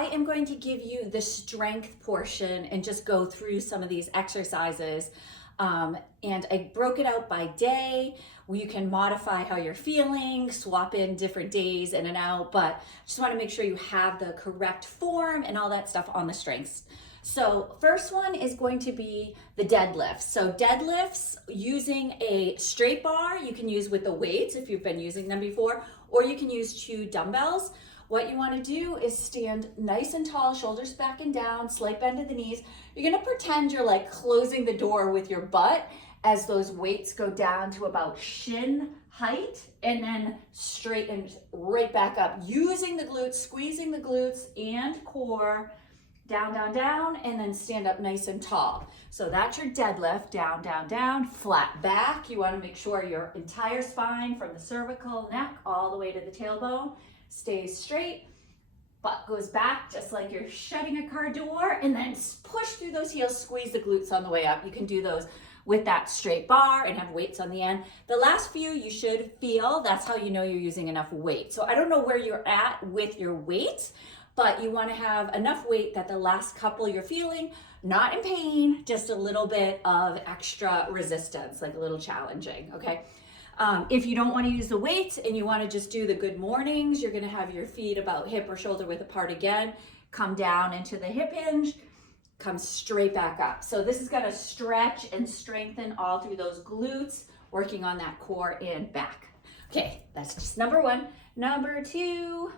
I am going to give you the strength portion and just go through some of these exercises. And I broke it out by day. You can modify how you're feeling, swap in different days in and out, but I just want to make sure you have the correct form and all that stuff on the strengths. So first one is going to be the deadlifts. So deadlifts using a straight bar, you can use with the weights if you've been using them before, or you can use 2 dumbbells. What you want to do is stand nice and tall, shoulders back and down, slight bend of the knees. You're going to pretend you're like closing the door with your butt as those weights go down to about shin height and then straighten right back up, using the glutes, squeezing the glutes and core, down, down, down, and then stand up nice and tall. So that's your deadlift, down, down, down, flat back. You want to make sure your entire spine from the cervical, neck, all the way to the tailbone stays straight. Butt goes back just like you're shutting a car door, and then push through those heels, squeeze the glutes on the way up. You can do those with that straight bar and have weights on the end. The last few you should feel, that's how you know you're using enough weight. So I don't know where you're at with your weight, but you want to have enough weight that the last couple you're feeling not in pain, just a little bit of extra resistance, like a little challenging, okay? If you don't want to use the weights and you want to just do the good mornings, you're going to have your feet about hip or shoulder width apart again, come down into the hip hinge, come straight back up. So this is going to stretch and strengthen all through those glutes, working on that core and back. Okay, that's just number 1. Number 2,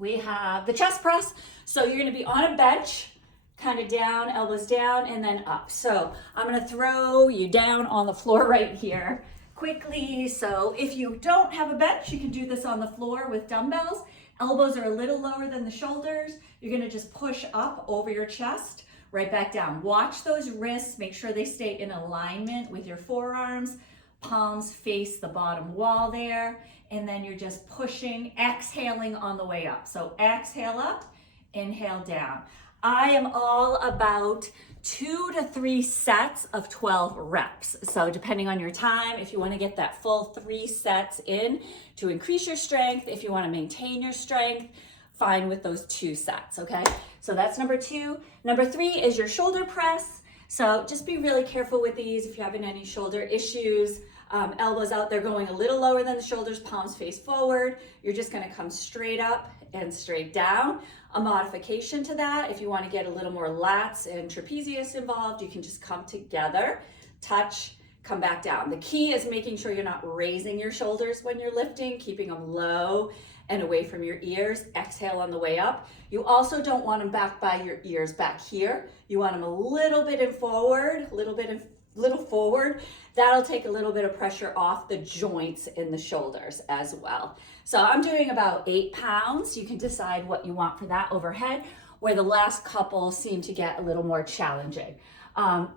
we have the chest press. So you're going to be on a bench, kind of down, elbows down, and then up. So I'm going to throw you down on the floor right here quickly. So if you don't have a bench, you can do this on the floor with dumbbells. Elbows are a little lower than the shoulders. You're going to just push up over your chest, right back down. Watch those wrists, make sure they stay in alignment with your forearms. Palms face the bottom wall there, and then you're just pushing, exhaling on the way up. So exhale up, inhale down. I am all about 2 to 3 sets of 12 reps. So depending on your time, if you want to get that full 3 sets in to increase your strength, if you want to maintain your strength, fine with those 2 sets, okay? So that's number 2. Number 3 is your shoulder press. So just be really careful with these if you're having any shoulder issues. Elbows out, they're going a little lower than the shoulders, palms face forward. You're just going to come straight up and straight down. A modification to that, if you want to get a little more lats and trapezius involved, you can just come together, touch, come back down. The key is making sure you're not raising your shoulders when you're lifting, keeping them low and away from your ears. Exhale on the way up. You also don't want them back by your ears back here. You want them a little bit in forward, little forward. That'll take a little bit of pressure off the joints in the shoulders as well. So I'm doing about 8 pounds. You can decide what you want for that overhead, where the last couple seem to get a little more challenging.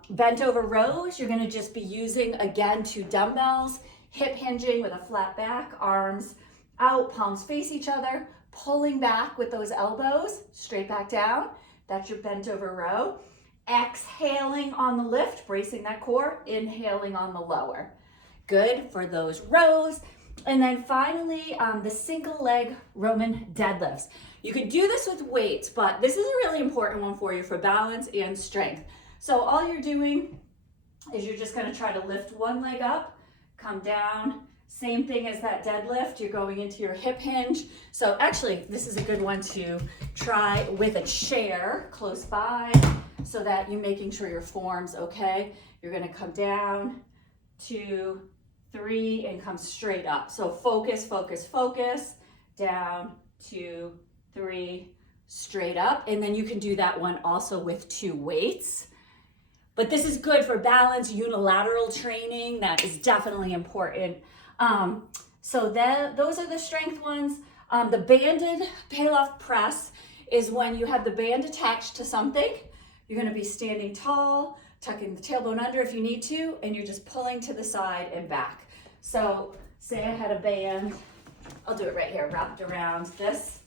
Bent over rows, you're gonna just be using, again, 2 dumbbells, hip hinging with a flat back, arms out, palms face each other, pulling back with those elbows, straight back down. That's your bent over row. Exhaling on the lift, bracing that core, inhaling on the lower. Good for those rows. And then finally, the single leg Roman deadlifts. You could do this with weights, but this is a really important one for you for balance and strength. So all you're doing is you're just gonna try to lift one leg up, come down. Same thing as that deadlift, you're going into your hip hinge. So actually, this is a good one to try with a chair close by so that you're making sure your form's okay. You're gonna come down, 2, 3, and come straight up. So focus, focus, focus, down, 2, 3, straight up. And then you can do that one also with 2 weights. But this is good for balance, unilateral training. That is definitely important. So those are the strength ones. The banded Pallof press is when you have the band attached to something. You're gonna be standing tall, tucking the tailbone under if you need to, and you're just pulling to the side and back. So say I had a band, I'll do it right here, wrapped around this.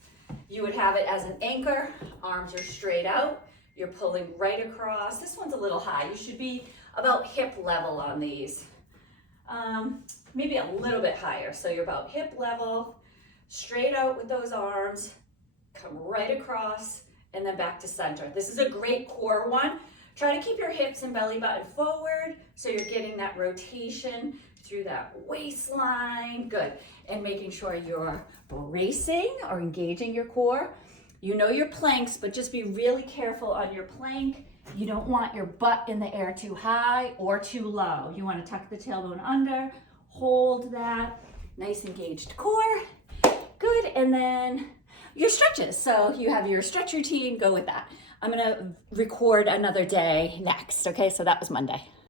You would have it as an anchor, arms are straight out. You're pulling right across. This one's a little high. You should be about hip level on these. Maybe a little bit higher. So you're about hip level, straight out with those arms, come right across, and then back to center. This is a great core one. Try to keep your hips and belly button forward so you're getting that rotation through that waistline. Good. And making sure you're bracing or engaging your core. You know your planks, but just be really careful on your plank. You don't want your butt in the air too high or too low. You want to tuck the tailbone under, hold that. Nice engaged core. Good. And then your stretches. So you have your stretch routine, go with that. I'm going to record another day next. Okay, so that was Monday.